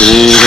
Ram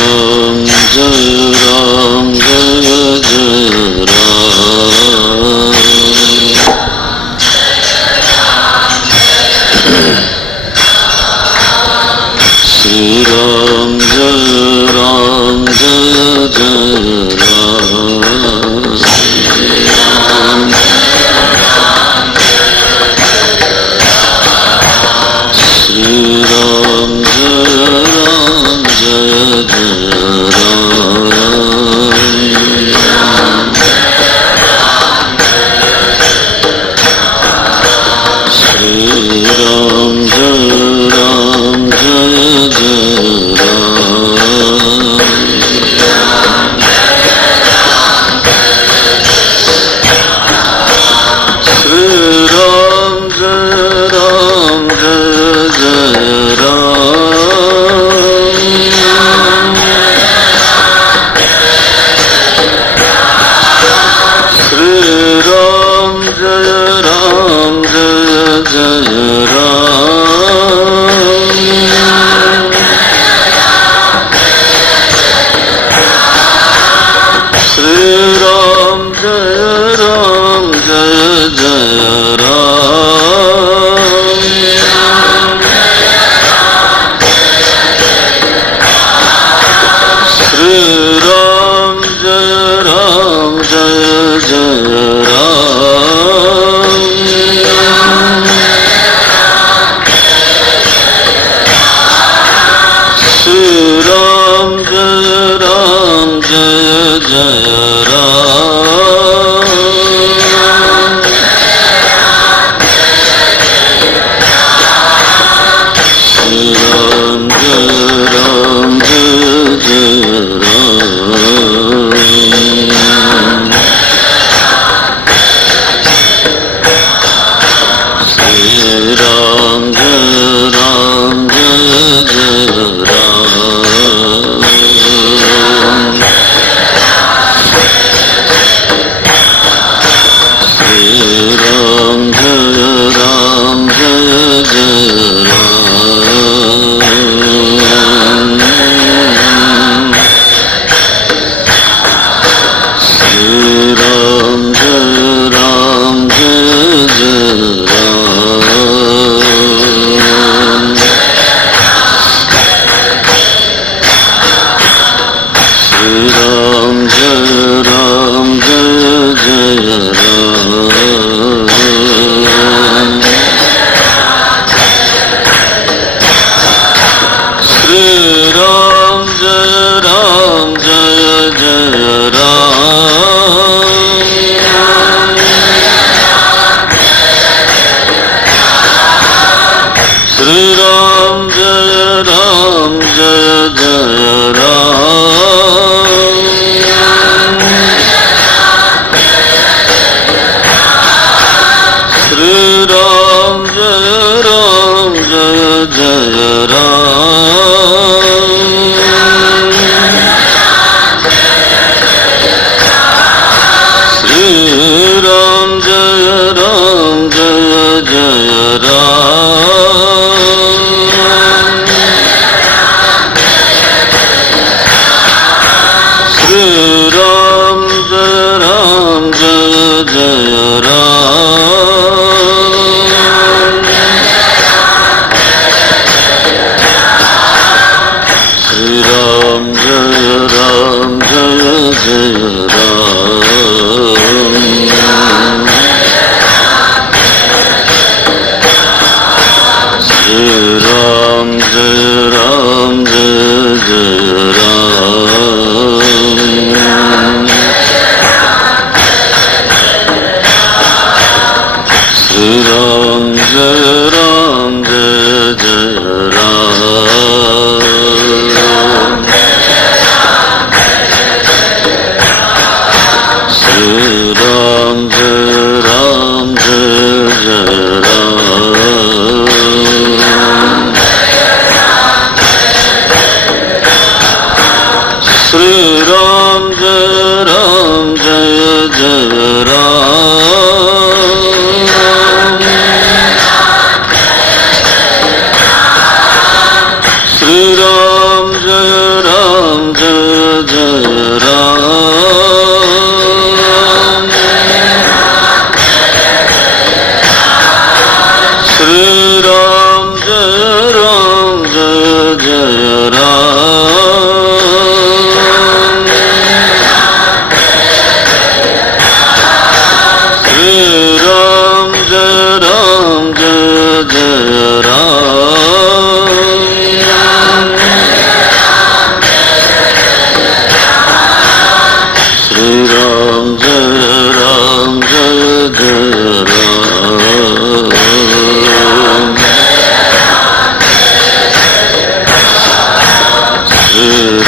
Jaya Ram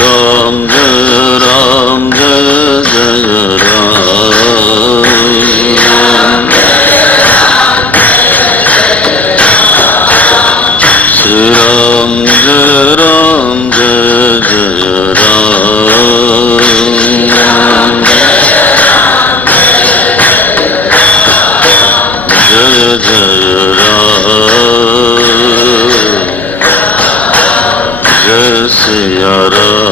Ram जय राम जय जय राम। श्री राम जय राम जय जय राम। जय जय राम। जय सिया राम।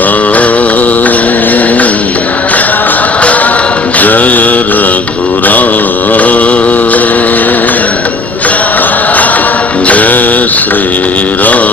जय रघुराम। जय श्री राम।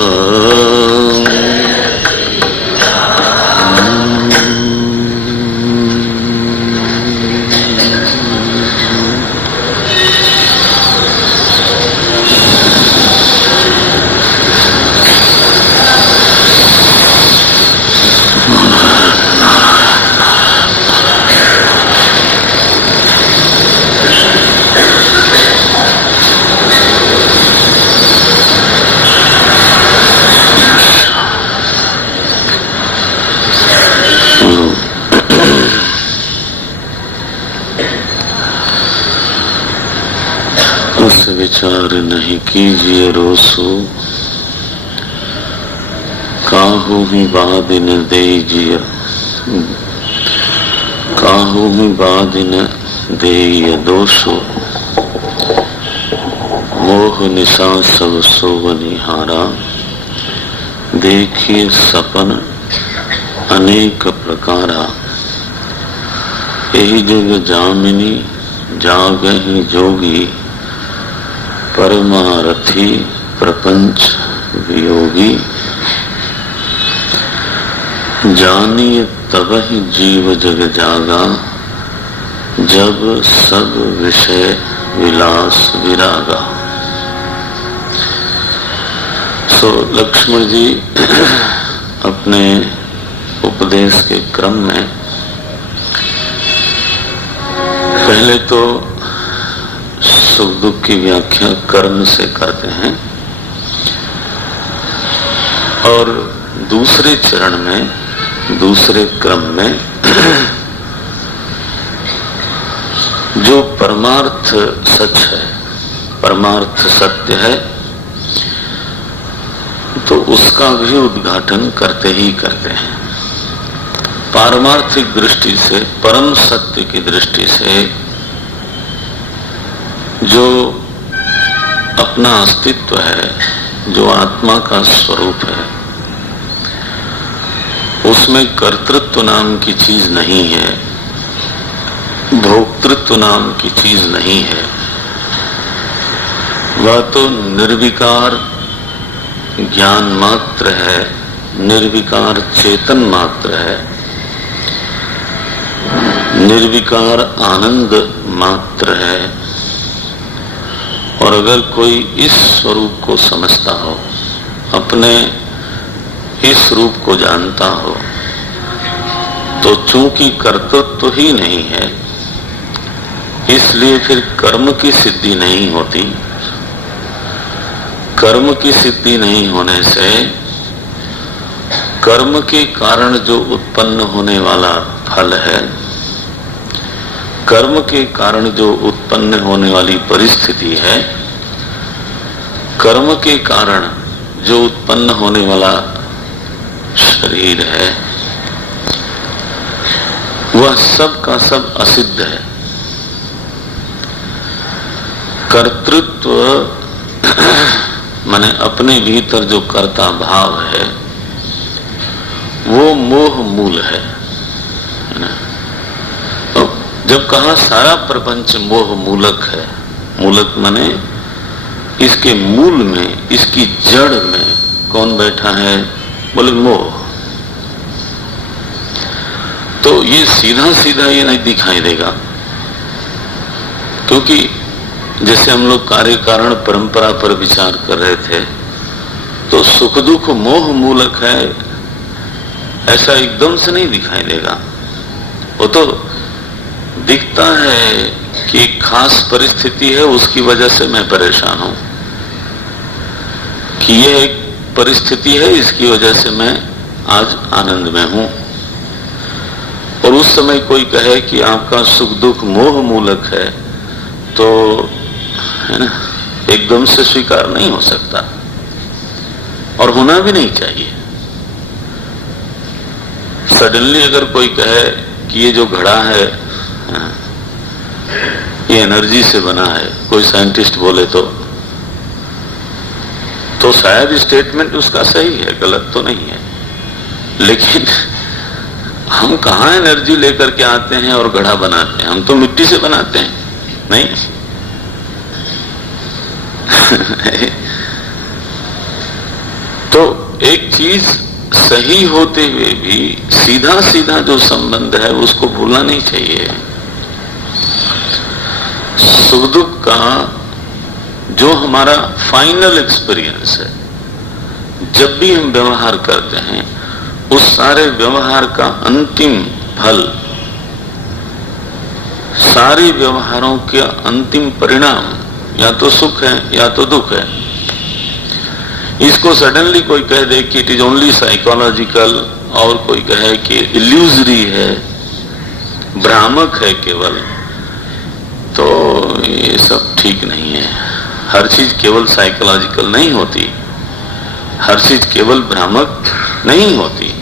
विचार नहीं कीजिए रोसो, काहू ही बाद न दीजिए, काहू ही बाद न देय दोषो। मोह निशा सब सोवनिहारा, देखिए सपन अनेक प्रकारा। यही जग जामिनी जागहि जोगी, परमारथी प्रपंच वियोगी। जानिए तब ही जीव जग जागा, जब सब विषय विलास विरागा। लक्ष्मण जी अपने उपदेश के क्रम में पहले तो सुख दुख की व्याख्या कर्म से करते हैं और दूसरे चरण में, दूसरे क्रम में जो परमार्थ सच है, परमार्थ सत्य है, तो उसका भी उद्घाटन करते ही करते हैं। पारमार्थिक दृष्टि से, परम सत्य की दृष्टि से जो अपना अस्तित्व है, जो आत्मा का स्वरूप है, उसमें कर्तृत्व नाम की चीज नहीं है, भोक्तृत्व नाम की चीज नहीं है। वह तो निर्विकार ज्ञान मात्र है, निर्विकार चेतन मात्र है, निर्विकार आनंद मात्र है। और अगर कोई इस स्वरूप को समझता हो, अपने इस रूप को जानता हो, तो चूंकि कर्तृत्व ही नहीं है, इसलिए फिर कर्म की सिद्धि नहीं होती। कर्म की सिद्धि नहीं होने से कर्म के कारण जो उत्पन्न होने वाला फल है, कर्म के कारण जो उत्पन्न होने वाली परिस्थिति है, कर्म के कारण जो उत्पन्न होने वाला शरीर है, वह सब का सब असिद्ध है। कर्तृत्व माने अपने भीतर जो कर्ता भाव है, वो मोह मूल है ना। तो जब कहा सारा प्रपंच मोह मूलक है, मूलक माने इसके मूल में, इसकी जड़ में कौन बैठा है? बोले मोह। तो ये सीधा सीधा ये नहीं दिखाई देगा, क्योंकि जैसे हम लोग कार्य कारण परंपरा पर विचार कर रहे थे, तो सुख दुख मोह मूलक है, ऐसा एकदम से नहीं दिखाई देगा। वो तो दिखता है कि खास परिस्थिति है, उसकी वजह से मैं परेशान हूं, कि ये एक परिस्थिति है, इसकी वजह से मैं आज आनंद में हूं। और उस समय कोई कहे कि आपका सुख दुख मोह मूलक है, तो है ना, एकदम से स्वीकार नहीं हो सकता और होना भी नहीं चाहिए। सडनली अगर कोई कहे कि ये जो घड़ा है ये एनर्जी से बना है, कोई साइंटिस्ट बोले तो शायद स्टेटमेंट उसका सही है, गलत तो नहीं है। लेकिन हम कहाँ एनर्जी लेकर के आते हैं और घड़ा बनाते हैं? हम तो मिट्टी से बनाते हैं, नहीं? तो एक चीज सही होते हुए भी सीधा सीधा जो संबंध है उसको भूलना नहीं चाहिए। सुख दुख का जो हमारा फाइनल एक्सपीरियंस है, जब भी हम व्यवहार करते हैं, उस सारे व्यवहार का अंतिम फल, सारे व्यवहारों के अंतिम परिणाम या तो सुख है या तो दुख है। इसको सडनली कोई कह दे कि इट इज ओनली साइकोलॉजिकल, और कोई कहे कि इल्यूजरी है, भ्रामक है केवल, तो ये सब ठीक नहीं है। हर चीज केवल साइकोलॉजिकल नहीं होती, हर चीज केवल भ्रामक नहीं होती।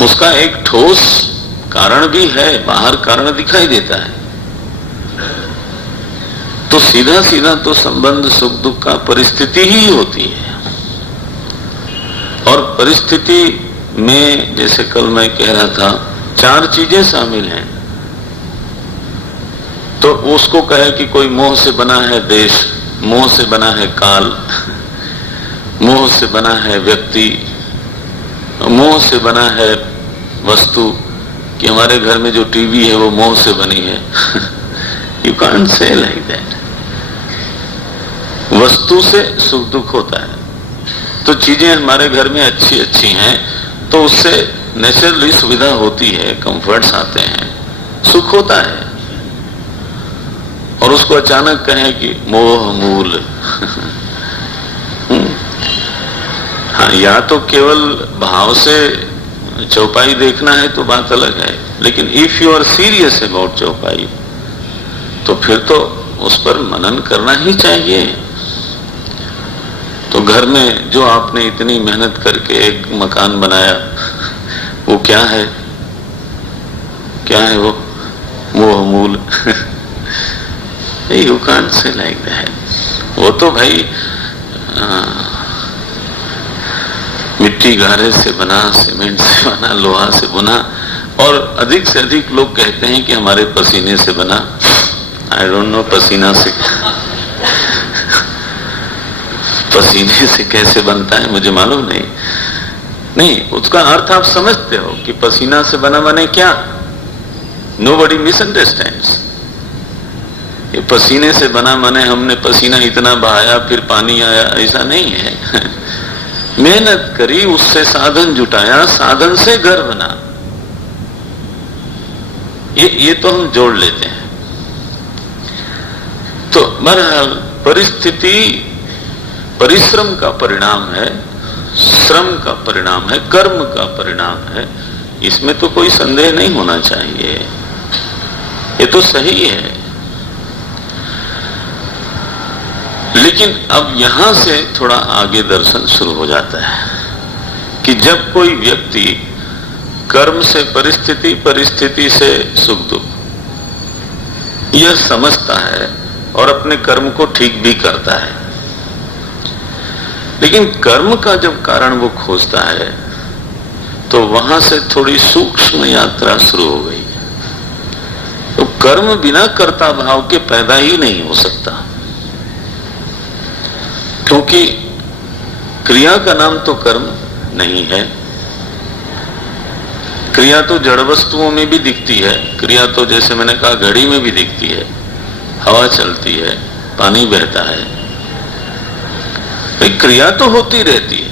उसका एक ठोस कारण भी है, बाहर कारण दिखाई देता है। तो सीधा सीधा तो संबंध सुख दुख का परिस्थिति ही होती है। और परिस्थिति में जैसे कल मैं कह रहा था, चार चीजें शामिल हैं। तो उसको कहे कि कोई मोह से बना है देश, मोह से बना है काल, मोह से बना है व्यक्ति, मोह से बना है वस्तु, कि हमारे घर में जो टीवी है वो मोह से बनी है। You can't say like that. वस्तु से सुख दुख होता है, तो चीजें हमारे घर में अच्छी अच्छी हैं तो उससे नेचुरली सुविधा होती है, कंफर्ट्स आते हैं, सुख होता है। और उसको अचानक कहें कि मोह मूल हाँ, या तो केवल भाव से चौपाई देखना है तो बात अलग है, लेकिन if you are serious about chaupai तो फिर तो उस पर मनन करना ही चाहिए। तो घर में जो आपने इतनी मेहनत करके एक मकान बनाया, वो क्या है? क्या है वो? मोह मूल। You can't say like that. वो तो भाई मिट्टी गारे से बना, सीमेंट से बना, लोहा से बुना, और अधिक से अधिक लोग कहते हैं कि हमारे पसीने से बना। आई डोंट नो पसीना से पसीने से कैसे बनता है, मुझे मालूम नहीं। नहीं, उसका अर्थ आप समझते हो कि पसीना से बना माने क्या? नोबडी मिसअंडरस्टैंड्स। ये पसीने से बना माने हमने पसीना इतना बहाया फिर पानी आया, ऐसा नहीं है। मेहनत करी, उससे साधन जुटाया, साधन से घर बना। ये तो हम जोड़ लेते हैं। तो बहरहाल परिस्थिति परिश्रम का परिणाम है, श्रम का परिणाम है, कर्म का परिणाम है, इसमें तो कोई संदेह नहीं होना चाहिए। ये तो सही है। लेकिन अब यहां से थोड़ा आगे दर्शन शुरू हो जाता है कि जब कोई व्यक्ति कर्म से परिस्थिति, परिस्थिति से सुख दुख, यह समझता है और अपने कर्म को ठीक भी करता है, लेकिन कर्म का जब कारण वो खोजता है तो वहां से थोड़ी सूक्ष्म यात्रा शुरू हो गई। तो कर्म बिना कर्ता भाव के पैदा ही नहीं हो सकता, क्योंकि क्रिया का नाम तो कर्म नहीं है। क्रिया तो जड़ वस्तुओं में भी दिखती है, क्रिया तो जैसे मैंने कहा घड़ी में भी दिखती है, हवा चलती है, पानी बहता है, क्रिया तो होती रहती है।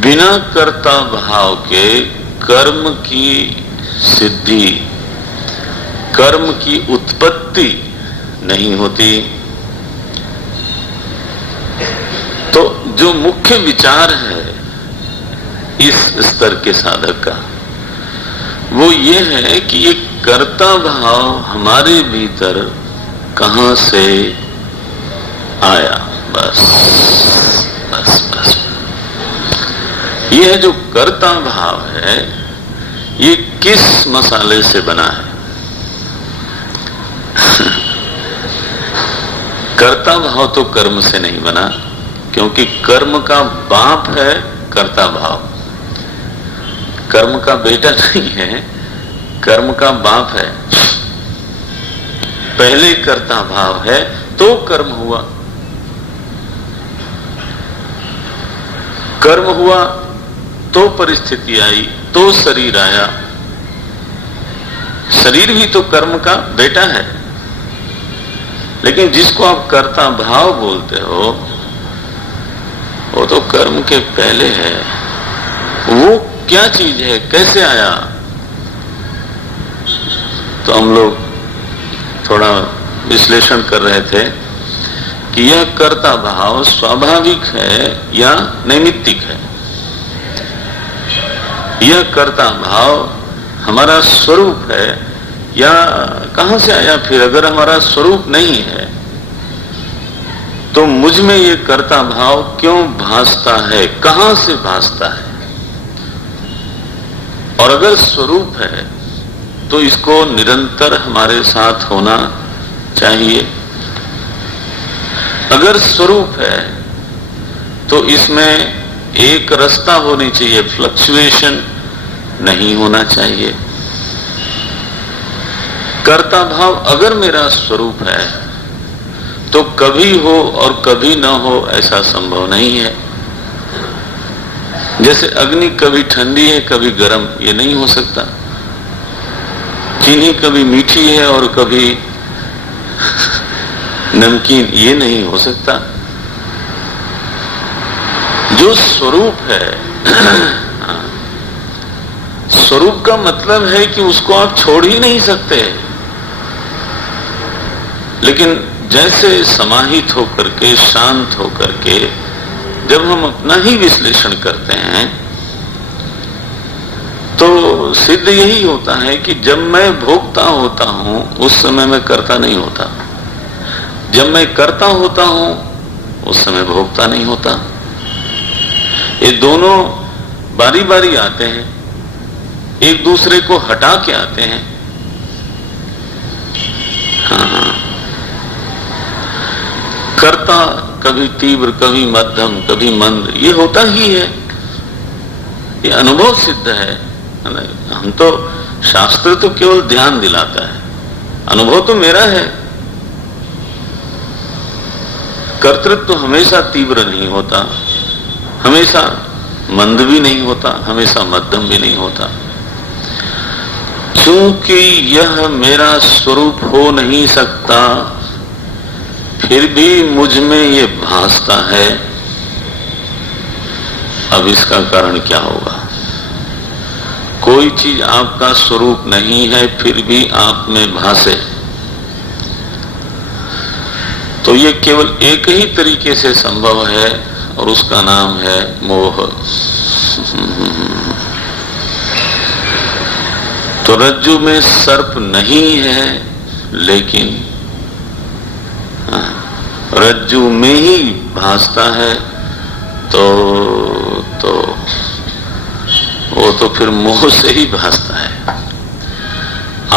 बिना कर्ता भाव के कर्म की सिद्धि, कर्म की उत्पत्ति नहीं होती। तो जो मुख्य विचार है इस स्तर के साधक का, वो ये है कि ये कर्ता भाव हमारे भीतर कहां से आया। बस बस बस ये जो कर्ता भाव है, ये किस मसाले से बना है? कर्ता भाव तो कर्म से नहीं बना, क्योंकि कर्म का बाप है कर्ता भाव, कर्म का बेटा नहीं है, कर्म का बाप है। पहले कर्ता भाव है तो कर्म हुआ, कर्म हुआ तो परिस्थिति आई, तो शरीर आया। शरीर भी तो कर्म का बेटा है, लेकिन जिसको आप कर्ता भाव बोलते हो वो तो कर्म के पहले है। वो क्या चीज है, कैसे आया? तो हम लोग थोड़ा विश्लेषण कर रहे थे कि यह कर्ता भाव स्वाभाविक है या नैमित्तिक है। यह कर्ता भाव हमारा स्वरूप है या कहां से आया? फिर अगर हमारा स्वरूप नहीं है तो मुझ में ये कर्ता भाव क्यों भासता है, कहां से भासता है? और अगर स्वरूप है तो इसको निरंतर हमारे साथ होना चाहिए। अगर स्वरूप है तो इसमें एक रास्ता होनी चाहिए, फ्लक्चुएशन नहीं होना चाहिए। कर्ता भाव अगर मेरा स्वरूप है तो कभी हो और कभी ना हो ऐसा संभव नहीं है। जैसे अग्नि कभी ठंडी है कभी गर्म, ये नहीं हो सकता। चीनी कभी मीठी है और कभी नमकीन, ये नहीं हो सकता। जो स्वरूप है स्वरूप का मतलब है कि उसको आप छोड़ ही नहीं सकते। लेकिन जैसे समाहित होकर के, शांत होकर के जब हम अपना ही विश्लेषण करते हैं तो सिद्ध यही होता है कि जब मैं भोक्ता होता हूं उस समय मैं कर्ता नहीं होता, जब मैं कर्ता होता हूं उस समय भोक्ता नहीं होता। ये दोनों बारी बारी आते हैं, एक दूसरे को हटा के आते हैं। हाँ, कर्ता कभी तीव्र, कभी मध्यम, कभी मंद, ये होता ही है, ये अनुभव सिद्ध है। हम तो, शास्त्र तो केवल ध्यान दिलाता है, अनुभव तो मेरा है। कर्तृत्व तो हमेशा तीव्र नहीं होता, हमेशा मंद भी नहीं होता, हमेशा मध्यम भी नहीं होता। चूंकि यह मेरा स्वरूप हो नहीं सकता, फिर भी मुझ में ये भासता है। अब इसका कारण क्या होगा? कोई चीज आपका स्वरूप नहीं है फिर भी आप में भासे, तो ये केवल एक ही तरीके से संभव है और उसका नाम है मोह। तो रज्जु में सर्प नहीं है, लेकिन रज्जु में ही भासता है, तो वो तो फिर मोह से ही भासता है।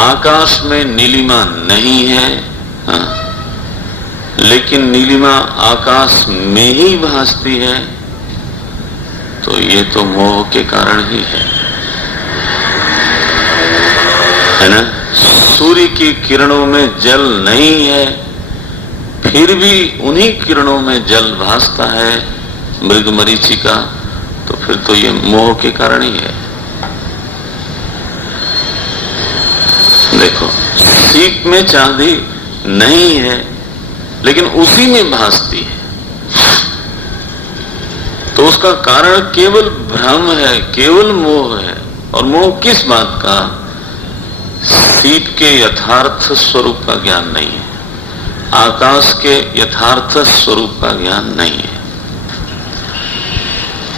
आकाश में नीलिमा नहीं है, लेकिन नीलिमा आकाश में ही भासती है, तो ये तो मोह के कारण ही है ना। सूर्य की किरणों में जल नहीं है, फिर भी उन्हीं किरणों में जल भासता है, मृग मरीचिका, तो फिर तो ये मोह के कारण ही है। देखो, सीप में चांदी नहीं है, लेकिन उसी में भासती है, तो उसका कारण केवल भ्रम है, केवल मोह है। और मोह किस बात का? सीप के यथार्थ स्वरूप का ज्ञान नहीं है, आकाश के यथार्थ स्वरूप का ज्ञान नहीं है।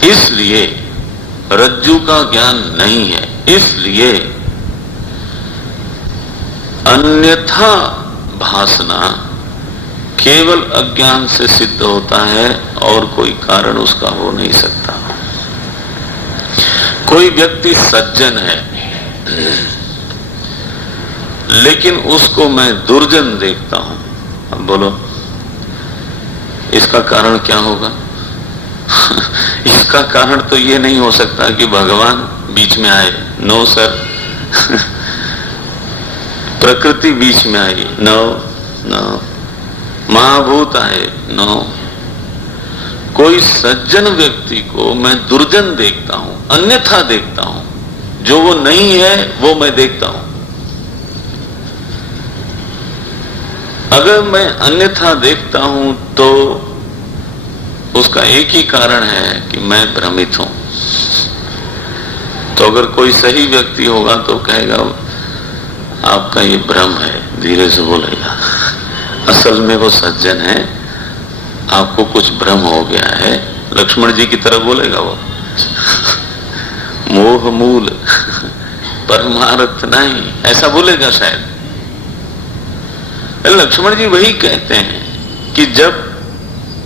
इसलिए रज्जु का ज्ञान नहीं है, इसलिए अन्यथा भासना केवल अज्ञान से सिद्ध होता है और कोई कारण उसका हो नहीं सकता। कोई व्यक्ति सज्जन है लेकिन उसको मैं दुर्जन देखता हूं, अब बोलो इसका कारण क्या होगा? इसका कारण तो ये नहीं हो सकता कि भगवान बीच में आए, नो सर। प्रकृति बीच में आई, नो नो। महाभूत आए, नो। कोई सज्जन व्यक्ति को मैं दुर्जन देखता हूं, अन्यथा देखता हूं, जो वो नहीं है वो मैं देखता हूं। अगर मैं अन्यथा देखता हूं तो उसका एक ही कारण है कि मैं भ्रमित हूं। तो अगर कोई सही व्यक्ति होगा तो कहेगा आपका ये भ्रम है, धीरे से बोलेगा। असल में वो सज्जन है, आपको कुछ भ्रम हो गया है, लक्ष्मण जी की तरह बोलेगा वो। मोह मूल परमार्थ नहीं, ऐसा बोलेगा शायद। लक्ष्मण जी वही कहते हैं कि जब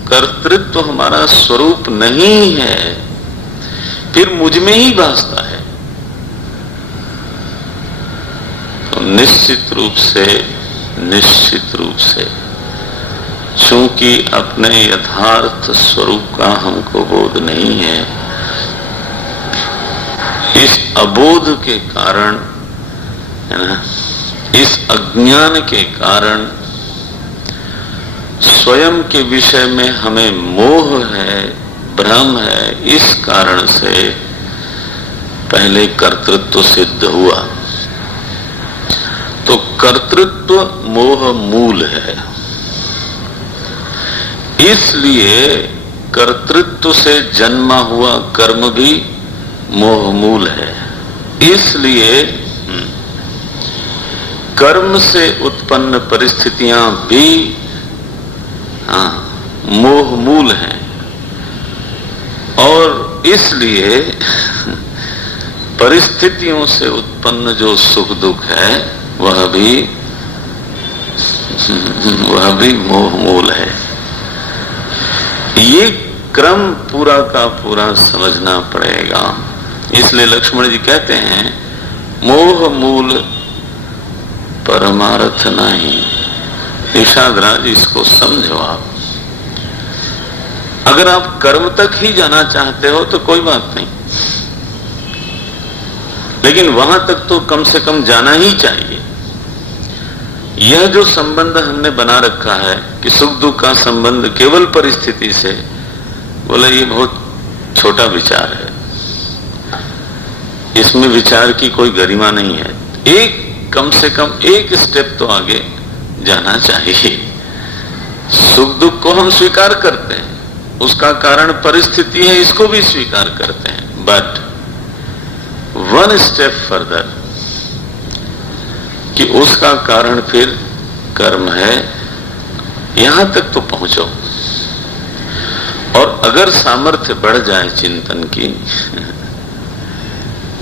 कर्तृत्व हमारा स्वरूप नहीं है फिर मुझ में ही भासता है। तो निश्चित रूप से चूंकि अपने यथार्थ स्वरूप का हमको बोध नहीं है, इस अबोध के कारण, है ना, इस अज्ञान के कारण स्वयं के विषय में हमें मोह है, भ्रम है। इस कारण से पहले कर्तृत्व सिद्ध हुआ। तो कर्तृत्व मोह मूल है, इसलिए कर्तृत्व से जन्मा हुआ कर्म भी मोह मूल है। इसलिए कर्म से उत्पन्न परिस्थितियां भी मोह मूल हैं, और इसलिए परिस्थितियों से उत्पन्न जो सुख दुख है वह भी मोह मूल है। ये क्रम पूरा का पूरा समझना पड़ेगा। इसलिए लक्ष्मण जी कहते हैं मोह मूल परमार्थ नहीं। निषाद राज इसको समझो आप। अगर आप कर्म तक ही जाना चाहते हो तो कोई बात नहीं, लेकिन वहां तक तो कम से कम जाना ही चाहिए। यह जो संबंध हमने बना रखा है कि सुख दुख का संबंध केवल परिस्थिति से, बोले ये बहुत छोटा विचार है, इसमें विचार की कोई गरिमा नहीं है। एक कम से कम एक स्टेप तो आगे जाना चाहिए। सुख दुख को हम स्वीकार करते हैं, उसका कारण परिस्थिति है, इसको भी स्वीकार करते हैं, बट वन स्टेप फर्दर कि उसका कारण फिर कर्म है, यहां तक तो पहुंचो। और अगर सामर्थ्य बढ़ जाए चिंतन की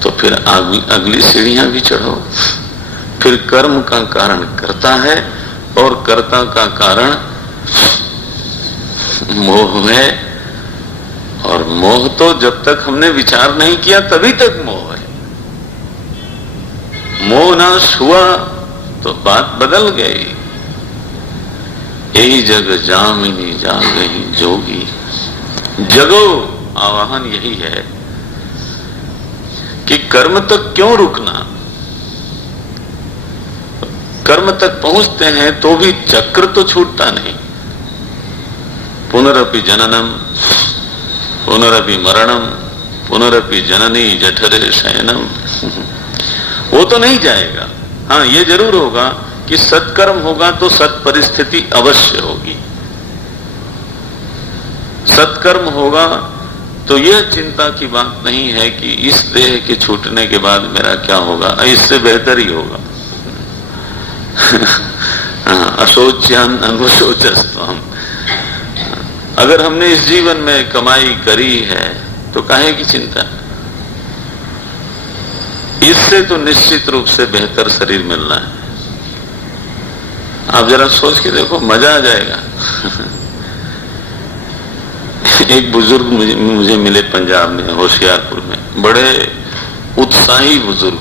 तो फिर अगली सीढ़ियां भी चढ़ो। फिर कर्म का कारण कर्ता है और कर्ता का कारण मोह है, और मोह तो जब तक हमने विचार नहीं किया तभी तक मोह है। मोह नाश हुआ तो बात बदल गई। यही जग जामिनी जागही जोगी, जगो आवाहन यही है कि कर्म तक क्यों रुकना। कर्म तक पहुंचते हैं तो भी चक्र तो छूटता नहीं। पुनरपि जननम पुनरपि मरणम पुनरपि जननी जठरे शयनम, वो तो नहीं जाएगा। हाँ, ये जरूर होगा कि सत्कर्म होगा तो सत परिस्थिति अवश्य होगी। सत्कर्म होगा तो यह चिंता की बात नहीं है कि इस देह के छूटने के बाद मेरा क्या होगा, इससे बेहतर ही होगा। अशोच्यान अनुशोचस्तम। अगर हमने इस जीवन में कमाई करी है तो काहे की चिंता? इससे तो निश्चित रूप से बेहतर शरीर मिलना है। आप जरा सोच के देखो, मजा आ जाएगा। एक बुजुर्ग मुझे मिले पंजाब में, होशियारपुर में, बड़े उत्साही बुजुर्ग।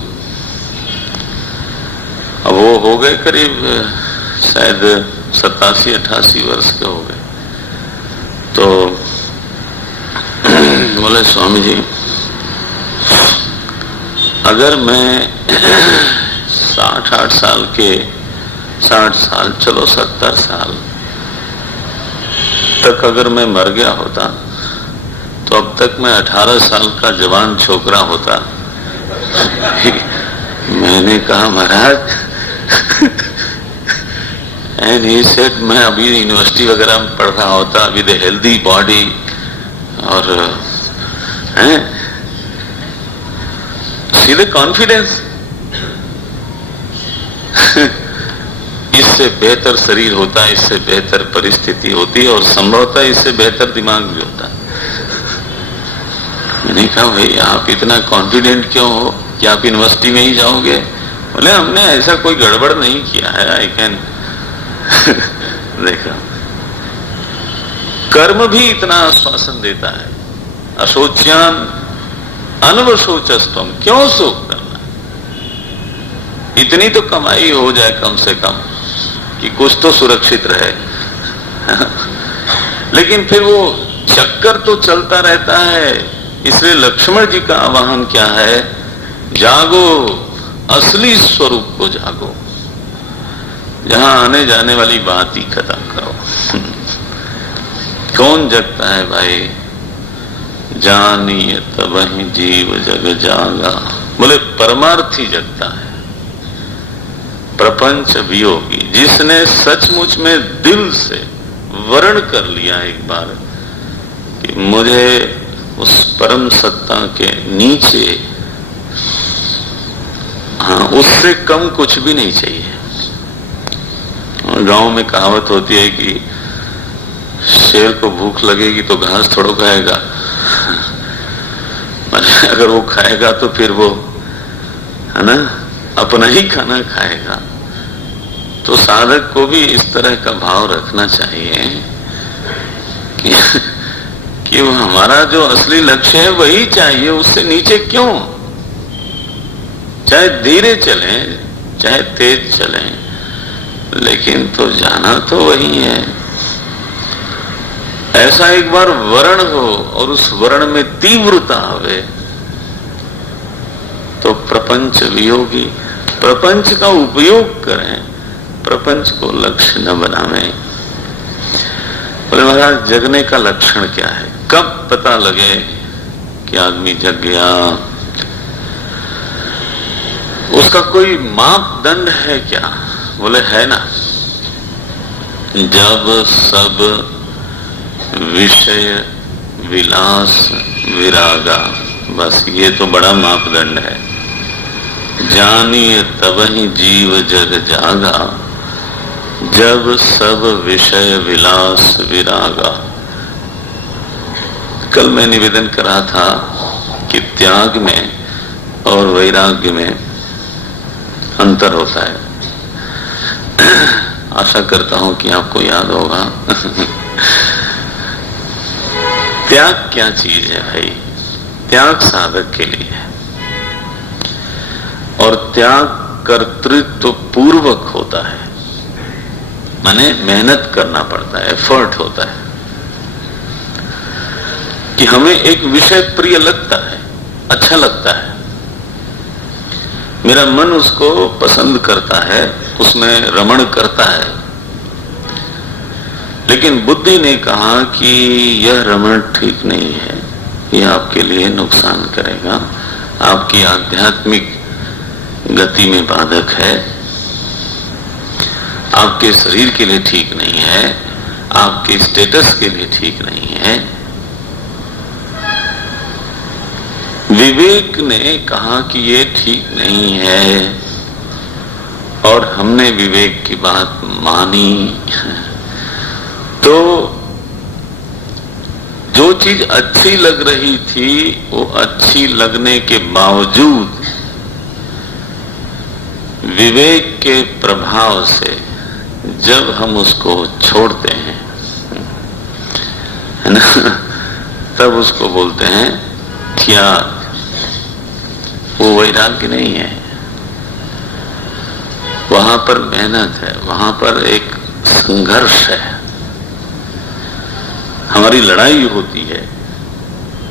अब वो हो गए करीब शायद 87-88 वर्ष के हो गए। तो बोले, स्वामी जी, अगर मैं 60 साल के, 60 साल, चलो 70 साल तक अगर मैं मर गया होता तो अब तक मैं 18 साल का जवान छोकरा होता। मैंने कहा, महाराज, एंड ही सेड, मैं अभी यूनिवर्सिटी वगैरह में पढ़ रहा होता विद ए हेल्दी बॉडी, और सीधे कॉन्फिडेंस। इससे बेहतर शरीर होता है, इससे बेहतर परिस्थिति होती है, और संभवतः इससे बेहतर दिमाग भी होता है। मैंने कहा, भाई आप इतना कॉन्फिडेंट क्यों हो कि आप यूनिवर्सिटी में ही जाओगे? बोले, हमने ऐसा कोई गड़बड़ नहीं किया है, आई कैन। देखा, कर्म भी इतना आश्वासन देता है, अशोच्यान अनवशोचस्तम, क्यों शोक करना? इतनी तो कमाई हो जाए कम से कम कि कुछ तो सुरक्षित रहे। लेकिन फिर वो चक्कर तो चलता रहता है। इसलिए लक्ष्मण जी का आह्वान क्या है? जागो, असली स्वरूप को जागो, जहां आने जाने वाली बात ही खत्म करो। कौन जगता है भाई? जानिए तब ही जीव जग जागा। बोले, परमार्थी जगता है, प्रपंच वियोगी। जिसने सचमुच में दिल से वर्ण कर लिया एक बार कि मुझे उस परम सत्ता के नीचे, हाँ, उससे कम कुछ भी नहीं चाहिए। गांव में कहावत होती है कि शेर को भूख लगेगी तो घास थोड़ा खाएगा, अगर वो खाएगा तो फिर वो, है ना, अपना ही खाना खाएगा। तो साधक को भी इस तरह का भाव रखना चाहिए कि वो हमारा जो असली लक्ष्य है वही चाहिए, उससे नीचे क्यों? चाहे धीरे चलें, चाहे तेज चलें, लेकिन तो जाना तो वही है। ऐसा एक बार वर्ण हो और उस वर्ण में तीव्रता आवे तो प्रपंच वियोगी। प्रपंच का उपयोग करें, प्रपंच को लक्ष्य न बनावें। बोले, महाराज, जगने का लक्षण क्या है? कब पता लगे कि आदमी जग गया? उसका कोई मापदंड है क्या? बोले, है ना। जब सब विषय विलास विरागा, बस ये तो बड़ा मापदंड है। जानिए तब ही जीव जग जागा, जब सब विषय विलास विरागा। कल मैं निवेदन करा था कि त्याग में और वैराग्य में अंतर होता है। आशा करता हूं कि आपको याद होगा। त्याग क्या चीज है भाई? त्याग साधक के लिए है, और त्याग कर्तृत्व पूर्वक होता है, माने मेहनत करना पड़ता है, एफर्ट होता है। कि हमें एक विषय प्रिय लगता है, अच्छा लगता है, मेरा मन उसको पसंद करता है, उसमें रमण करता है, लेकिन बुद्धि ने कहा कि यह रमण ठीक नहीं है, यह आपके लिए नुकसान करेगा, आपकी आध्यात्मिक गति में बाधक है, आपके शरीर के लिए ठीक नहीं है, आपके स्टेटस के लिए ठीक नहीं है। विवेक ने कहा कि ये ठीक नहीं है, और हमने विवेक की बात मानी। तो जो चीज अच्छी लग रही थी, वो अच्छी लगने के बावजूद विवेक के प्रभाव से जब हम उसको छोड़ते हैं, है ना, तब उसको बोलते हैं त्याग। वो वैराग्य नहीं है, वहां पर मेहनत है, वहां पर एक संघर्ष है, हमारी लड़ाई होती है,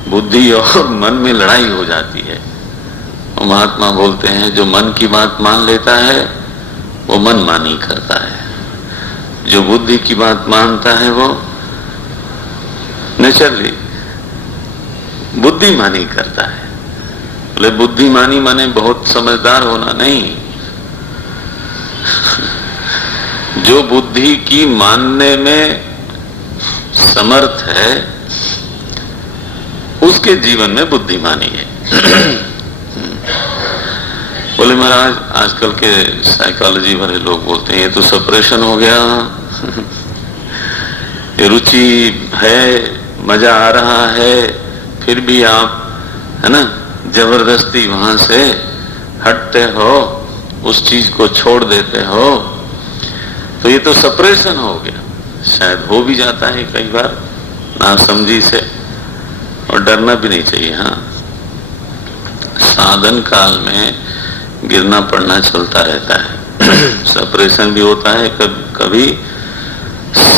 बुद्धि और मन में लड़ाई हो जाती है। महात्मा बोलते हैं जो मन की बात मान लेता है वो मनमानी करता है, जो बुद्धि की बात मानता है वो नेचुरली बुद्धिमानी करता है। बोले बुद्धिमानी माने बहुत समझदार होना नहीं, जो बुद्धि की मानने में समर्थ है उसके जीवन में बुद्धिमानी है। बोले महाराज आजकल के साइकोलॉजी वाले लोग बोलते हैं ये तो सप्रेशन हो गया, ये रुचि है, मजा आ रहा है, फिर भी आप, है ना, जबरदस्ती वहां से हटते हो, उस चीज को छोड़ देते हो, तो ये तो सप्रेशन हो गया। शायद हो भी जाता है कई बार नासमझी से, और डरना भी नहीं चाहिए। हाँ, साधन काल में गिरना पड़ना चलता रहता है। सप्रेशन भी होता है, कभी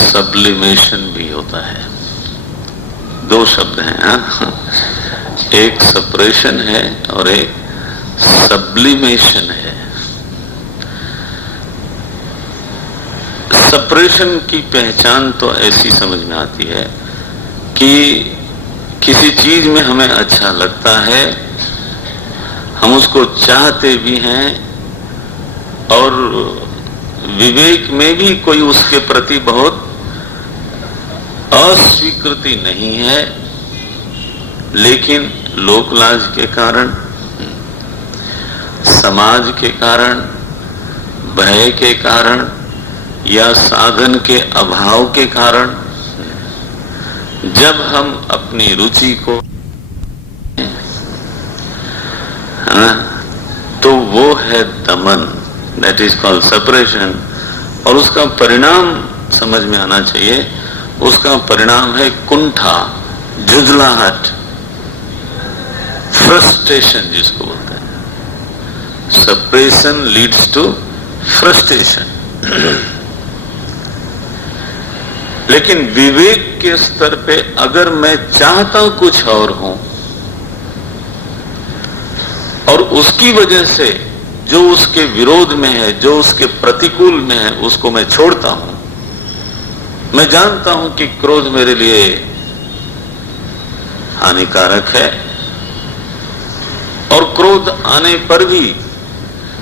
सब्लिमेशन भी होता है। दो शब्द हैं, हाँ, एक सप्रेशन है और एक सब्लिमेशन है। सप्रेशन की पहचान तो ऐसी समझ में आती है कि किसी चीज में हमें अच्छा लगता है, हम उसको चाहते भी हैं, और विवेक में भी कोई उसके प्रति बहुत अस्वीकृति नहीं है, लेकिन लोकलाज के कारण, समाज के कारण, भय के कारण या साधन के अभाव के कारण जब हम अपनी रुचि को, तो वो है दमन, दैट इज कॉल्ड सेपरेशन। और उसका परिणाम समझ में आना चाहिए, उसका परिणाम है कुंठा, झुंझलाहट, फ्रस्ट्रेशन जिसको बोलते हैं। Separation leads to frustration. लेकिन विवेक के स्तर पे अगर मैं चाहता हूं कुछ और हूं और उसकी वजह से जो उसके विरोध में है, जो उसके प्रतिकूल में है, उसको मैं छोड़ता हूं, मैं जानता हूं कि क्रोध मेरे लिए हानिकारक है, और क्रोध आने पर भी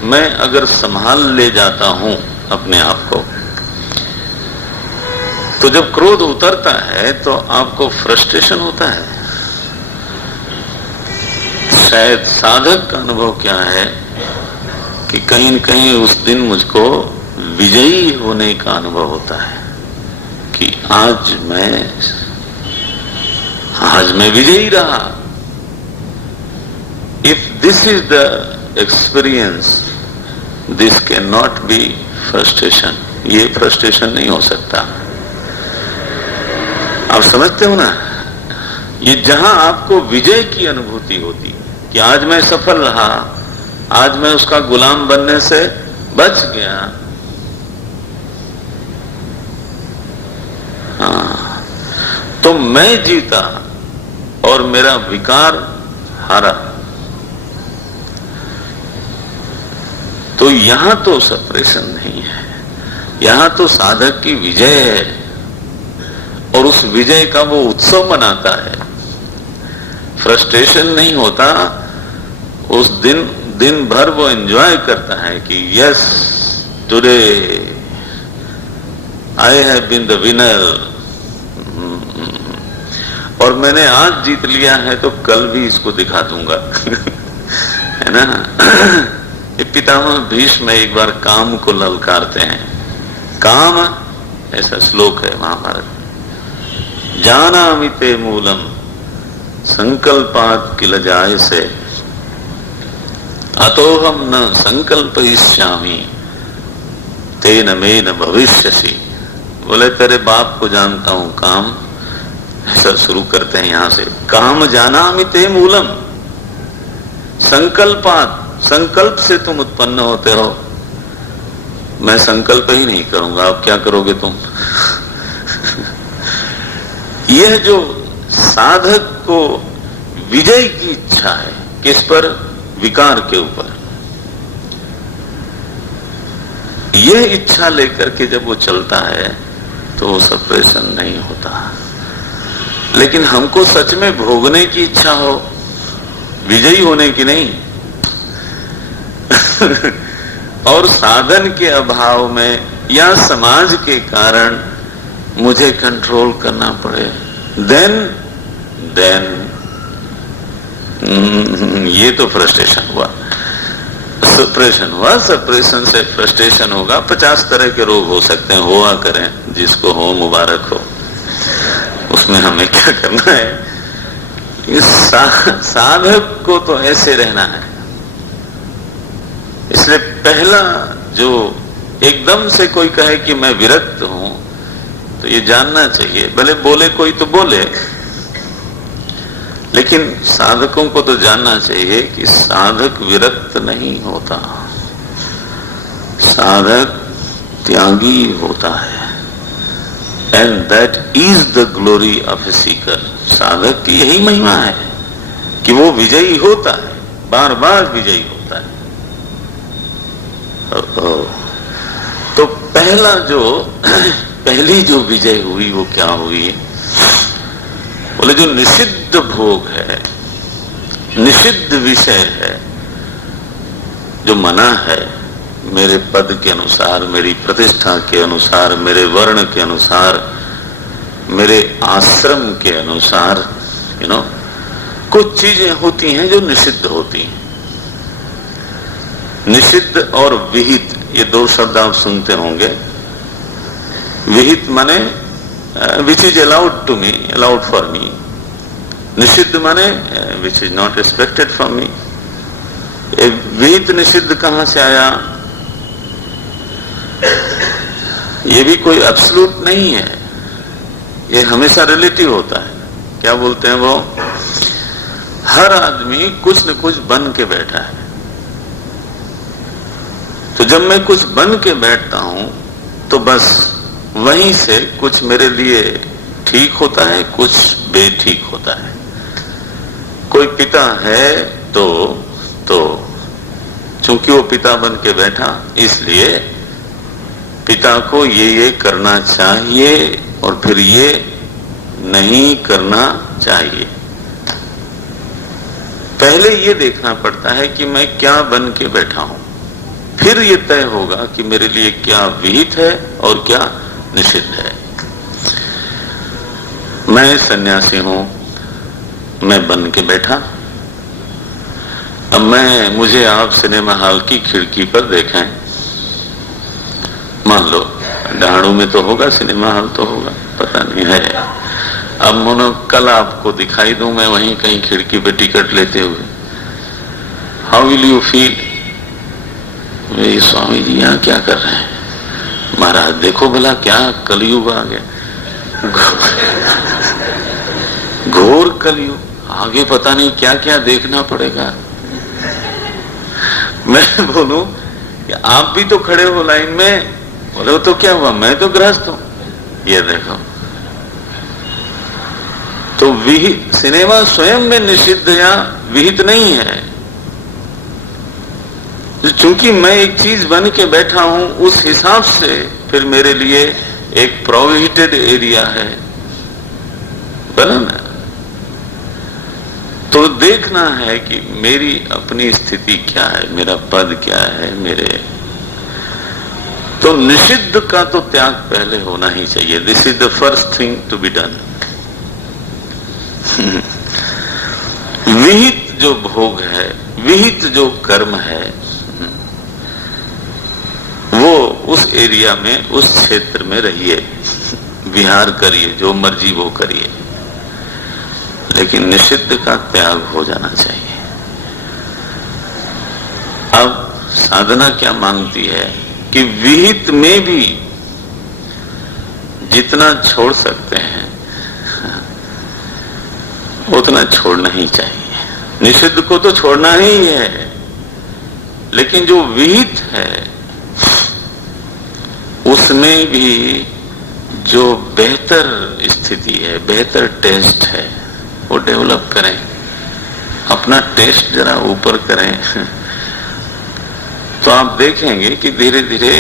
मैं अगर संभाल ले जाता हूं अपने आप को, तो जब क्रोध उतरता है तो आपको फ्रस्ट्रेशन होता है। शायद साधक का अनुभव क्या है कि कहीं न कहीं उस दिन मुझको विजयी होने का अनुभव होता है कि आज मैं विजयी रहा। If this is the experience, this can not be frustration. ये फ्रस्ट्रेशन नहीं हो सकता। आप समझते हो ना, ये जहां आपको विजय की अनुभूति होती कि आज मैं सफल रहा, आज मैं उसका गुलाम बनने से बच गया, हाँ, तो मैं जीता और मेरा विकार हारा, तो यहां तो सेपरेशन नहीं है, यहां तो साधक की विजय है, और उस विजय का वो उत्सव मनाता है। फ्रस्ट्रेशन नहीं होता, उस दिन भर वो एंजॉय करता है कि yes today I have been the winner, और मैंने आज जीत लिया है तो कल भी इसको दिखा दूंगा। है ना। पितामह भीष्म एक बार काम को ललकारते हैं। काम, ऐसा श्लोक है महाभारत, जानामि ते मूलम संकल्पात किल जाय से अतोहम न संकल्पयिष्यामि तेन मेन भविष्यसि। बोले तेरे बाप को जानता हूं काम, ऐसा शुरू करते हैं यहां से। काम जानामि ते मूलम, संकल्पात, संकल्प से तुम उत्पन्न होते हो, मैं संकल्प ही नहीं करूंगा, अब क्या करोगे तुम? यह जो साधक को विजय की इच्छा है, किस पर? विकार के ऊपर। यह इच्छा लेकर के जब वो चलता है तो वो सप्रेशन नहीं होता। लेकिन हमको सच में भोगने की इच्छा हो, विजयी होने की नहीं और साधन के अभाव में या समाज के कारण मुझे कंट्रोल करना पड़े, देन ये तो फ्रस्ट्रेशन हुआ, सप्रेशन हुआ। सप्रेशन से फ्रस्ट्रेशन होगा। 50 तरह के रोग हो सकते हैं, हुआ करें, जिसको हो मुबारक हो, उसमें हमें क्या करना है? इस साधक को तो ऐसे रहना है। इसलिए पहला जो एकदम से कोई कहे कि मैं विरक्त हूं, तो ये जानना चाहिए, भले बोले कोई तो बोले, लेकिन साधकों को तो जानना चाहिए कि साधक विरक्त नहीं होता, साधक त्यागी होता है। And that is the glory of a seeker. साधक की यही महिमा है कि वो विजयी होता है, बार बार विजयी होता है। तो पहली जो विजय हुई वो क्या हुई? बोले जो निषिद्ध भोग है, निषिद्ध विषय है, जो मना है, मेरे पद के अनुसार, मेरी प्रतिष्ठा के अनुसार, मेरे वर्ण के अनुसार, मेरे आश्रम के अनुसार, कुछ चीजें होती हैं जो निषिद्ध होती हैं। निषिद्ध और विहित, ये दो शब्द आप सुनते होंगे। विहित माने which is allowed to me, allowed for me. निषिद्ध माने which is not expected from me. विहित निषिद्ध कहां से आया? ये भी कोई एब्सोल्यूट नहीं है, ये हमेशा रिलेटिव होता है। क्या बोलते हैं वो? हर आदमी कुछ न कुछ बन के बैठा है। तो जब मैं कुछ बन के बैठता हूं तो बस वहीं से कुछ मेरे लिए ठीक होता है, कुछ बेठीक होता है। कोई पिता है तो चूंकि वो पिता बन के बैठा, इसलिए पिता को ये करना चाहिए और फिर ये नहीं करना चाहिए। पहले ये देखना पड़ता है कि मैं क्या बन के बैठा हूं, फिर ये तय होगा कि मेरे लिए क्या विहित है और क्या निषिद्ध है। मैं सन्यासी हूं, मैं बन के बैठा। अब मुझे आप सिनेमा हॉल की खिड़की पर देखें, मान लो डाणू में तो होगा, सिनेमा हॉल तो होगा, पता नहीं है। अब मोनो कल आपको दिखाई दूं मैं वहीं कहीं खिड़की पे टिकट लेते हुए, हाउ विल यू फील? ये स्वामी जी यहाँ क्या कर रहे हैं? महाराज देखो भला क्या कलयुग आ गया, घोर कलयुग, आगे पता नहीं क्या क्या देखना पड़ेगा। मैं बोलूं कि आप भी तो खड़े हो लाइन में, बोले तो क्या हुआ, मैं तो गृहस्थ हूं, ये देखो। तो विहित सिनेमा स्वयं में निषिद्ध या विहित नहीं है। चूंकि मैं एक चीज बन के बैठा हूं, उस हिसाब से फिर मेरे लिए एक प्रोहिबिटेड एरिया है, बोला ना। तो देखना है कि मेरी अपनी स्थिति क्या है, मेरा पद क्या है, मेरे तो निषिद्ध का तो त्याग पहले होना ही चाहिए। This is the first thing to be done. विहित जो भोग है, विहित जो कर्म है, वो उस एरिया में, उस क्षेत्र में रहिए, विहार करिए, जो मर्जी वो करिए। लेकिन निषिद्ध का त्याग हो जाना चाहिए। अब साधना क्या मांगती है कि विहित में भी जितना छोड़ सकते हैं उतना छोड़ना ही चाहिए। निषिद्ध को तो छोड़ना ही है, लेकिन जो विहित है उसमें भी जो बेहतर स्थिति है, बेहतर टेस्ट है, वो डेवलप करें, अपना टेस्ट जरा ऊपर करें। तो आप देखेंगे कि धीरे धीरे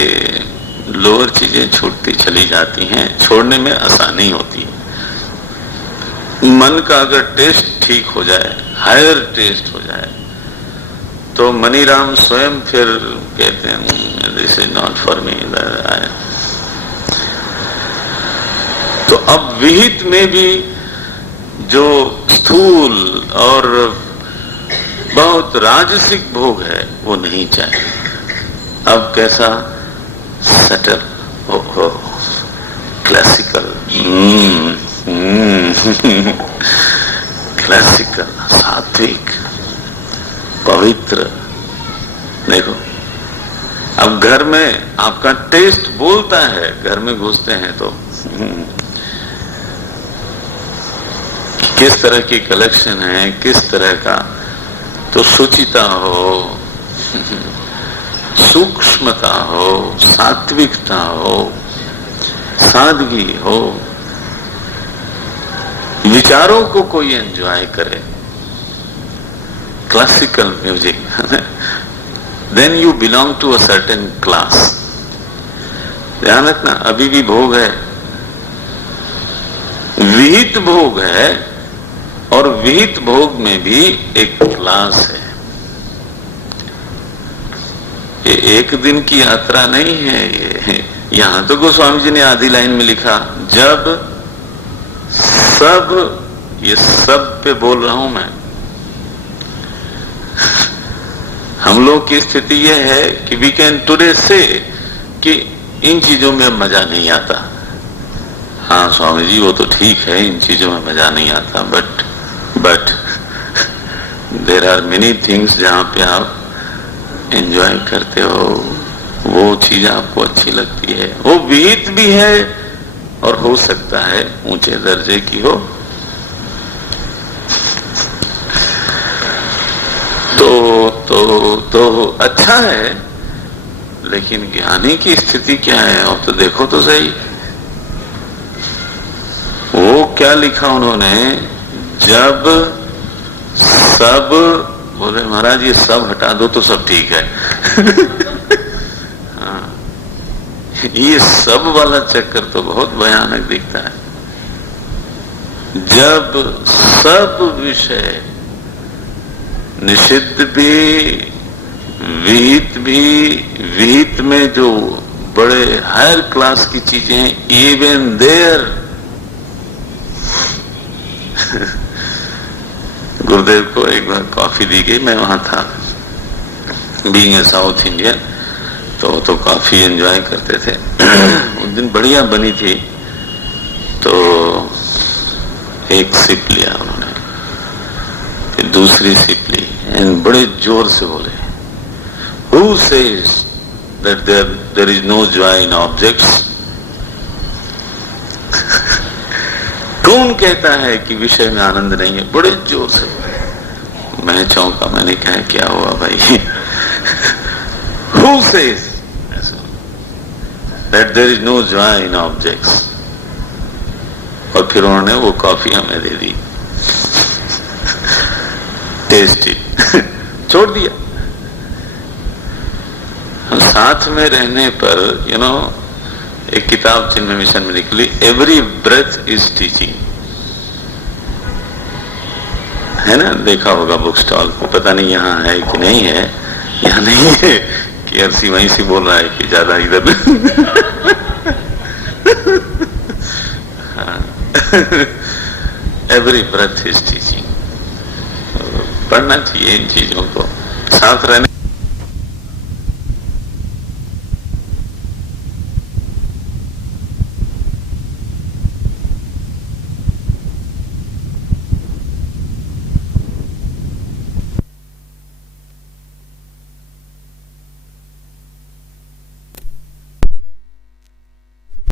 लोअर चीजें छूटती चली जाती हैं, छोड़ने में आसानी होती है। मन का अगर टेस्ट ठीक हो जाए, हायर टेस्ट हो जाए, तो मनीराम स्वयं फिर कहते हैं this is not for me. तो अब विहित में भी जो स्थूल और बहुत राजसिक भोग है वो नहीं चाहिए। अब कैसा सटल हो, क्लासिकल, क्लासिकल, सात्विक, पवित्र। देखो अब घर में आपका टेस्ट बोलता है, घर में घुसते हैं तो किस तरह की कलेक्शन है, किस तरह का, तो शुचिता हो, सूक्ष्मता हो, सात्विकता हो, सादगी हो, विचारों को कोई एंजॉय करे, classical music, then you belong to a certain class. ध्यान रखना, अभी भी भोग है, विहित भोग है, और विहित भोग में भी एक क्लास है। ये एक दिन की यात्रा नहीं है। ये यहां तो गोस्वामी जी ने आधी लाइन में लिखा, जब सब, ये सब पे बोल रहा हूं मैं, हम लोग की स्थिति यह है कि वी कैन टुडे से कि इन चीजों में मजा नहीं आता। हाँ स्वामी जी वो तो ठीक है, इन चीजों में मजा नहीं आता, but there are many things जहां पे आप एंजॉय करते हो, वो चीज आपको अच्छी लगती है, वो विहित भी है और हो सकता है ऊंचे दर्जे की हो। तो अच्छा है, लेकिन ज्ञानी की स्थिति क्या है अब तो देखो तो सही। वो क्या लिखा उन्होंने, जब सब, बोले महाराज ये सब हटा दो तो सब ठीक है। हाँ, ये सब वाला चक्कर तो बहुत भयानक दिखता है। जब सब विषय निषिद्ध भी, विहित भी, विहित में जो बड़े हायर क्लास की चीजें हैं, इवन देयर गुरुदेव को एक बार कॉफी दी गई, मैं वहां था, बीइंग ए साउथ इंडियन, तो काफी एंजॉय करते थे। उस दिन बढ़िया बनी थी, तो एक सिप लिया उन्होंने, फिर दूसरी सिप ली, एंड बड़े जोर से बोले, Who says that there is no joy in objects? कौन कहता है कि विषय में आनंद नहीं है? बड़े जोर से बोले। मैं चौंका, मैंने कहा क्या हुआ भाई? Who says that there is no joy in objects? और फिर उन्होंने वो कॉफी हमें दे दी, टेस्टी, छोड़ दिया। हम साथ में रहने पर एक किताब चिन्मय मिशन में निकली, एवरी ब्रेथ इज टीचिंग, है ना, देखा होगा बुक स्टॉल पे, पता नहीं यहाँ है कि नहीं है, यहाँ नहीं है कि अर्सी वहीं से बोल रहा है कि ज्यादा इधर। Every breath is teaching. पढ़ना चाहिए इन चीजों को, साथ रहने